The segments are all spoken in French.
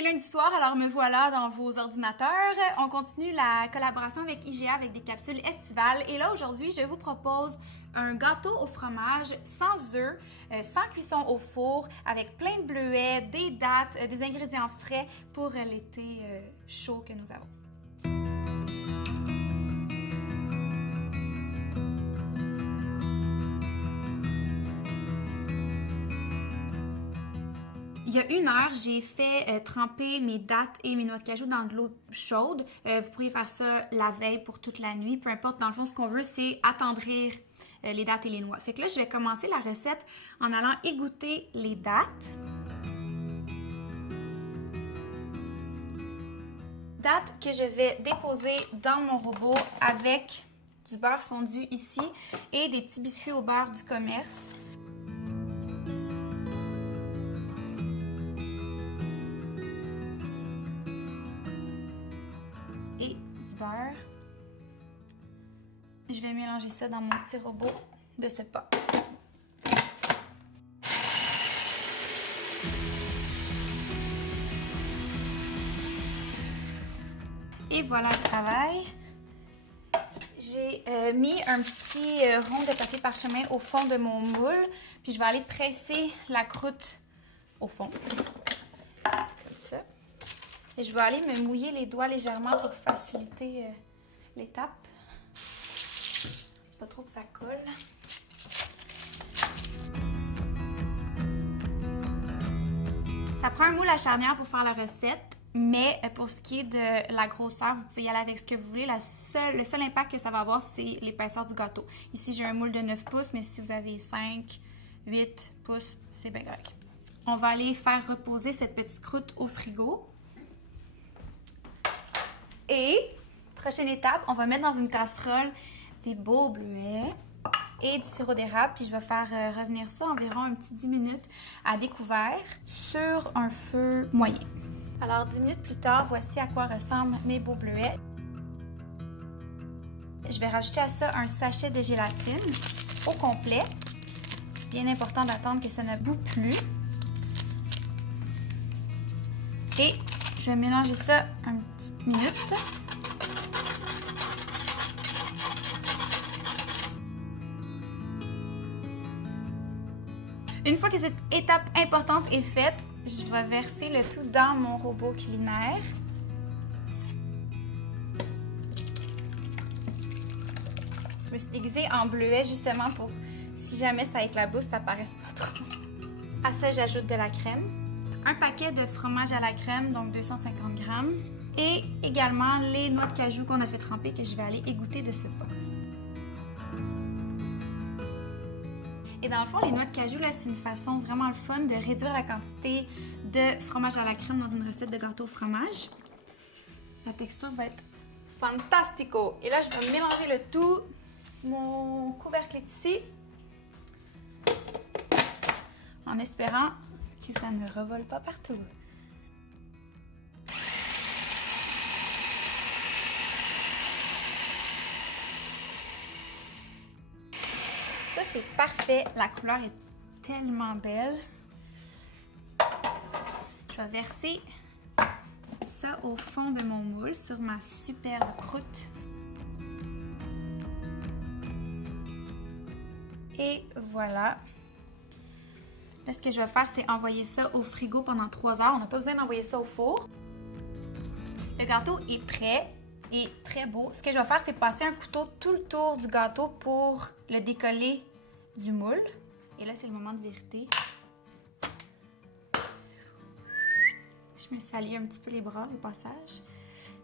C'est lundi soir, alors me voilà dans vos ordinateurs. On continue la collaboration avec IGA avec des capsules estivales. Et là, aujourd'hui, je vous propose un gâteau au fromage sans œufs, sans cuisson au four, avec plein de bleuets, des dattes, des ingrédients frais pour l'été chaud que nous avons. Il y a 1 heure, j'ai fait tremper mes dattes et mes noix de cajou dans de l'eau chaude. Vous pourriez faire ça la veille pour toute la nuit. Peu importe, dans le fond, ce qu'on veut, c'est attendrir les dattes et les noix. Fait que là, je vais commencer la recette en allant égoutter les dattes. Dattes que je vais déposer dans mon robot avec du beurre fondu ici et des petits biscuits au beurre du commerce. Et du beurre. Je vais mélanger ça dans mon petit robot de ce pas. Et voilà le travail. J'ai mis un petit rond de papier parchemin au fond de mon moule, puis je vais aller presser la croûte au fond, comme ça. Et je vais aller me mouiller les doigts légèrement pour faciliter l'étape. Pas trop que ça colle. Ça prend un moule à charnière pour faire la recette, mais pour ce qui est de la grosseur, vous pouvez y aller avec ce que vous voulez. Le seul impact que ça va avoir, c'est l'épaisseur du gâteau. Ici, j'ai un moule de 9 pouces, mais si vous avez 5, 8 pouces, c'est bien correct. On va aller faire reposer cette petite croûte au frigo. Et, prochaine étape, on va mettre dans une casserole des beaux bleuets et du sirop d'érable. Puis je vais faire revenir ça environ un petit 10 minutes à découvert sur un feu moyen. Alors, 10 minutes plus tard, voici à quoi ressemblent mes beaux bleuets. Je vais rajouter à ça un sachet de gélatine au complet. Bien important d'attendre que ça ne boue plus. Et je vais mélanger ça une petite minute. Une fois que cette étape importante est faite, je vais verser le tout dans mon robot culinaire. Je me suis déguisée en bleuet justement pour, si jamais ça éclabousse, ça paraisse pas trop. À ça, j'ajoute de la crème. Un paquet de fromage à la crème, donc 250 grammes. Et également les noix de cajou qu'on a fait tremper que je vais aller égoutter de ce pas. Et dans le fond, les noix de cajou, là, c'est une façon vraiment le fun de réduire la quantité de fromage à la crème dans une recette de gâteau au fromage. La texture va être fantastico! Et là, je vais mélanger le tout. Mon couvercle est ici. En espérant que ça ne revole pas partout. Ça, c'est parfait. La couleur est tellement belle. Je vais verser ça au fond de mon moule sur ma superbe croûte. Et voilà. Là, ce que je vais faire, c'est envoyer ça au frigo pendant 3 heures. On n'a pas besoin d'envoyer ça au four. Le gâteau est prêt et très beau. Ce que je vais faire, c'est passer un couteau tout le tour du gâteau pour le décoller du moule. Et là, c'est le moment de vérité. Je me salis un petit peu les bras au passage.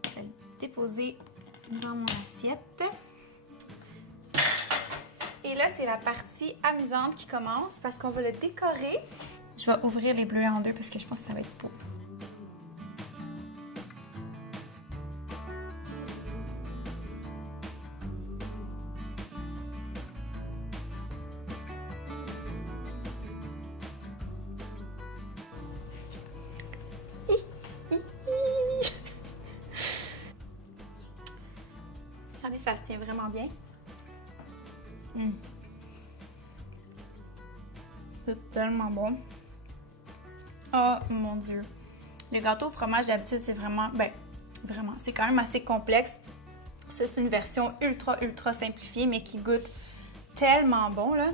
Je vais le déposer dans mon assiette. Et là, c'est la partie amusante qui commence parce qu'on va le décorer. Je vais ouvrir les bleuets en deux parce que je pense que ça va être beau. Regardez, ça se tient vraiment bien. C'est tellement bon. Oh mon Dieu. Le gâteau au fromage, d'habitude, c'est vraiment, c'est quand même assez complexe. Ça, c'est une version ultra simplifiée, mais qui goûte tellement bon, là.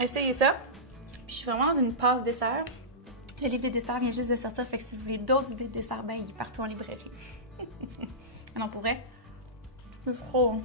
Essayez ça. Puis je suis vraiment dans une passe dessert. Le livre des desserts vient juste de sortir, fait que si vous voulez d'autres idées de desserts, ben il est partout en librairie. Non, pour vrai, c'est trop bon.